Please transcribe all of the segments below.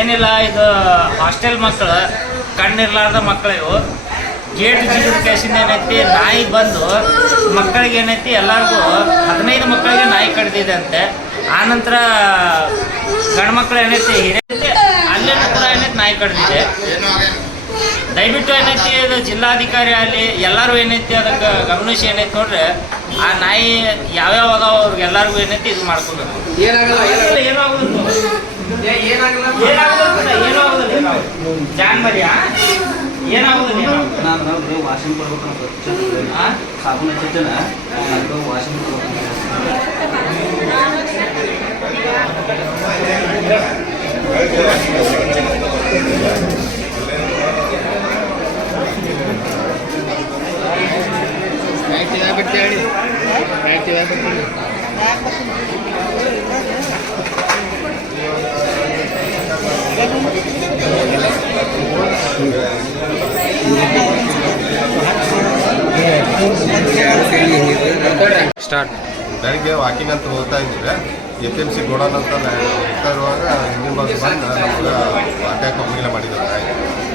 ಏನಿಲ್ಲ ಇದು ಹಾಸ್ಟೆಲ್ ಮಕ್ಕಳು ಕಣ್ಣಿರ್ಲಾರ್ದ ಮಕ್ಕಳು ಇವು. ಗೇಟ್ ಜಿಗಿದ ಕೇಸಿಂದ ಏನೈತಿ ನಾಯಿ ಬಂದು ಮಕ್ಕಳಿಗೆ ಏನೈತಿ ಎಲ್ಲರಿಗೂ ಹದಿನೈದು ಮಕ್ಕಳಿಗೆ ನಾಯಿ ಕಡ್ದಿದೆ ಅಂತೆ ಆನಂತರ ಗಂಡು ಮಕ್ಕಳು ಏನೈತಿ ಹಿರಿಯೈತಿ ಅಲ್ಲೇನು ಕೂಡ ಏನೈತಿ ನಾಯಿ ಕಡ್ದಿದೆ. ದಯವಿಟ್ಟು ಏನೈತಿ ಅದು ಜಿಲ್ಲಾಧಿಕಾರಿ ಅಲ್ಲಿ ಎಲ್ಲರೂ ಏನೈತಿ ಅದಕ್ಕೆ ಗಮನಿಸಿ ಏನೈತಿ ನೋಡ್ರಿ. ಆ ನಾಯಿ ಯಾವ್ಯಾವ ಅದಾವ ಅವ್ರಿಗೆ ಎಲ್ಲರಿಗೂ ಏನೈತಿ ಇದು ಮಾಡ್ಕೋಬೇಕು. ಏನಾಗಲ್ಲ ಏನಾಗಲ್ಲ. ಏನಾಗುದಿಲ್ಲ ಏ, ಏನಾಗಲ್ಲ ಏನಾಗುದಿಲ್ಲ ಏನಾಗುದಿಲ್ಲ ಏನಾಗುದಿಲ್ಲ ಜಾನ್ ಮರಿಯಾ ಏನಾಗುದಿಲ್ಲ ಏನಾಗುದಿಲ್ಲ ನಾನು ನಾವು ವಾಷಿಂಗ್ ಕೊಡ್ಬೇಕು ಆ? ಸಾಬೂನ್ ಹಚ್ಚಿಟ್ಟನ ಅದು ವಾಷಿಂಗ್ ಕೊಡ್ಬೇಕು ಬಿಟ್ಟು ಹೇಳಿ ಬಿಟ್ಟು ಸ್ಟಾರ್ಟ್ ಬೆಳಗ್ಗೆ ವಾಕಿಂಗ್ ಅಂತ ಹೋಗ್ತಾ ಇದ್ದೀವಿ. A P M C godown ಅಂತ ಹೋಗ್ತಾ ಇರುವಾಗ ಹಿಂದಿನ ಬಸ್ ಬಂದು ನಮ್ಗೆ ಅಟ್ಯಾಕ್ ಒಮ್ಮಿಗೆ ಮಾಡಿದ್ರು ನಾಯಿ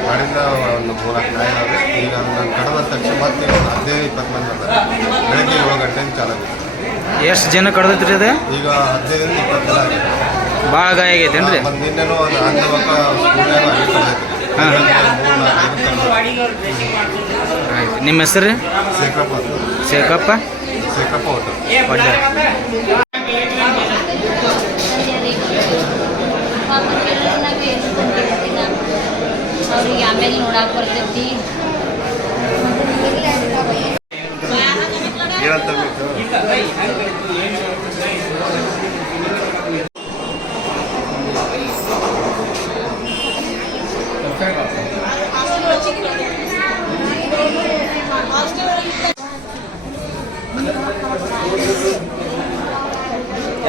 ಮಾಡಿದ ಒಂದು ಮೂರ್ನಾಲ್ಕು ನಾಯಿ ಅದಾವೆ ಈಗ ನಾನು ಕಡದ ತಕ್ಷಣ ಮತ್ತೆ ಒಂದು ಹದಿನೈದು ಇಪ್ಪತ್ತು ಮಂದಿ ಬಂದಾರೆ. ಬೆಳಗ್ಗೆ ಏಳು ಗಂಟೆಯಿಂದ ಚಾಲು ಆಗಿತ್ತು ಎಷ್ಟು ಜನ ಕಡ್ದೈತ್ರಿ ಅದೇ? ಈಗ ಹದಿನೈದರಿಂದ ಇಪ್ಪತ್ತು ಜನ ಆಗಿದೆ. ಭಾಳ ಗಾಯ ಆಗೈತೆ ಒಂದು ನಿನ್ನೆನೂ ಒಂದು ಅಂಗವಕ್ಕ ಸ್ಕೂಲ್ನಾಗ ಅಲ್ಲಿ ಕಳೆದೈತಿ ಆಯ್ತು. ನಿಮ್ಮ ಹೆಸರು? ಶೇಖಪ್ಪ. ಅವ್ರಿಗೆ ಆಮೇಲೆ ನೋಡಕ್ ಬರ್ತೈತಿ ಏನಂತ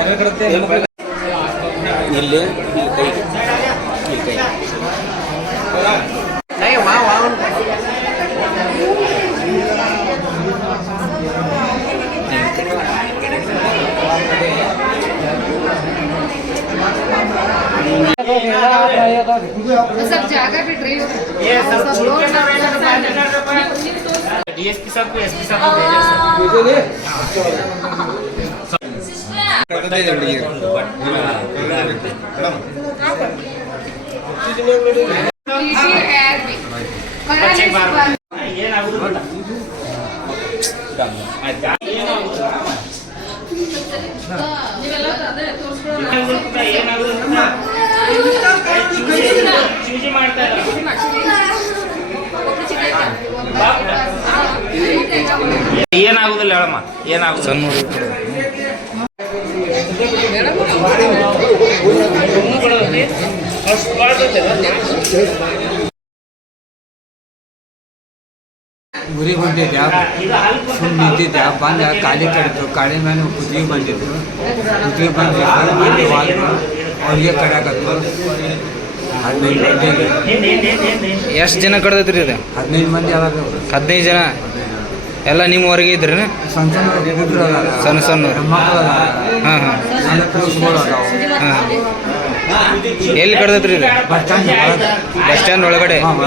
ಬೇಕು ಇಲ್ಲಿ ಕೈ ಇಲ್ಲಿ ಕೈ ಸ್ವಲ್ಪ ಜಾಗ ಬಿಡ್ರಿ ಏ ಸ್ವಲ್ಪ ಡಿ ಎಸ್ ಪಿ ಸಾಕು ಎಸ್ ಪಿ ಸಾಕು ಬೇರೆ ಏನಾಗುದಿಲ್ಲ ಹೇಳಮ್ಮ ಏನಾಗುದು ಸಣ್ಣ. ಊರಿಗೆ ಹೊಂಟಿದ್ದೆ ಇದು ಹಲ್ಲು ಸುಮ್ಮನೆ ನಿಂತಿದ್ದೆ ಬಂದ ಕಾಲಿ ಕಡಿತು ಕಾಳಿ ಮೇಲೆ ಕುದಿಗೆ ಬಂದಿದ್ದು ಕುದಿಗೆ ಬಂದು ವಾಲ್ರು ಅವ್ರಿಗೆ ಕಡಾಕತ್ತು ಹದಿನೈದು ಮಂದಿಗೆ ಹಿಂದ್ ಹಿಂದ್ ಹಿಂದ್ ಹಿಂದ್ ಹಿಂದ್. ಎಷ್ಟು ಜನ ಕಡ್ದೈತ್ರಿ ಇದು ಹದಿನೈದು ಮಂದಿ ಅದಾರ ಹದಿನೈದು ಜನ ಎಲ್ಲ ನಿಮ್ಮ ಹೊರಗೆ ಇದ್ರಿ ಸಣ್ಣ ಸಣ್ಣ ಹಾಂ ಹಾಂ. ಹಾಂ. ಎಲ್ಲಿ ಕಡ್ದೈತ್ರಿ ಇದು? ಬಸ್ ಸ್ಟ್ಯಾಂಡ್ ಒಳಗಡೆ. ಹಾಂ.